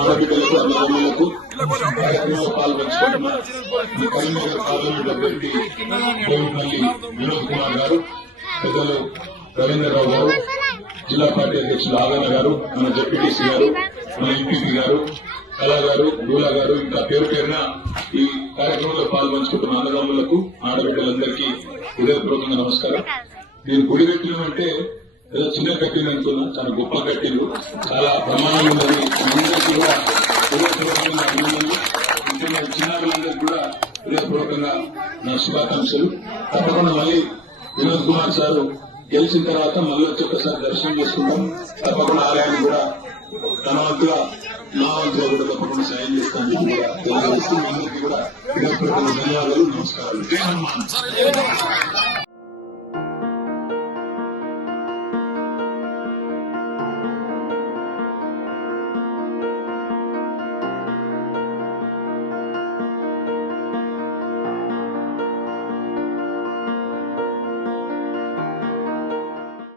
ఆడబిడ్డలకు అన్నదమ్ములకు కార్యక్రమంలో పాల్గొంటున్న కరీంనగర్ పార్లమెంట్ అభ్యర్థి దేవుపల్లి వినోద్ కుమార్ గారు, పెద్దలు రవీంద్రరావు గారు, జిల్లా పార్టీ అధ్యక్షులు ఆగన్న గారు, మన జెడ్పీటీసీ గారు, మన ఎంపీపీ గారు, కళా గారు, డూలా గారు, ఇంకా పేరు పేరున ఈ కార్యక్రమంలో పాల్గొంటున్న అన్నదమ్ములకు ఆడబిడ్డలందరికీ హృదయపూర్వకంగా నమస్కారం. నేను గుడి పెట్టిన అంటే ఏదో చిన్న కట్టింది అనుకున్నా, చాలా గొప్ప కట్టింది, చాలా ప్రమాణం ఉన్నది. అందరికీ కూడా హృదయపూర్వకంగా అభినందనలు. ముఖ్యంగా చిన్నారులందరికీ కూడా హృదయపూర్వకంగా నా శుభాకాంక్షలు. తప్పకుండా మళ్ళీ వినోద్ కుమార్ సార్ గెలిచిన తర్వాత మళ్ళీ వచ్చి ఒకసారి దర్శనం చేసుకుంటాం. తప్పకుండా ఆలయాన్ని కూడా తన వంతుగా నా వంతుగా కూడా తప్పకుండా సాయం చేస్తానని కూడా తెలియజేస్తూ అందరికీ కూడా హృదయపూర్వకంగా ధన్యవాదాలు, నమస్కారాలు.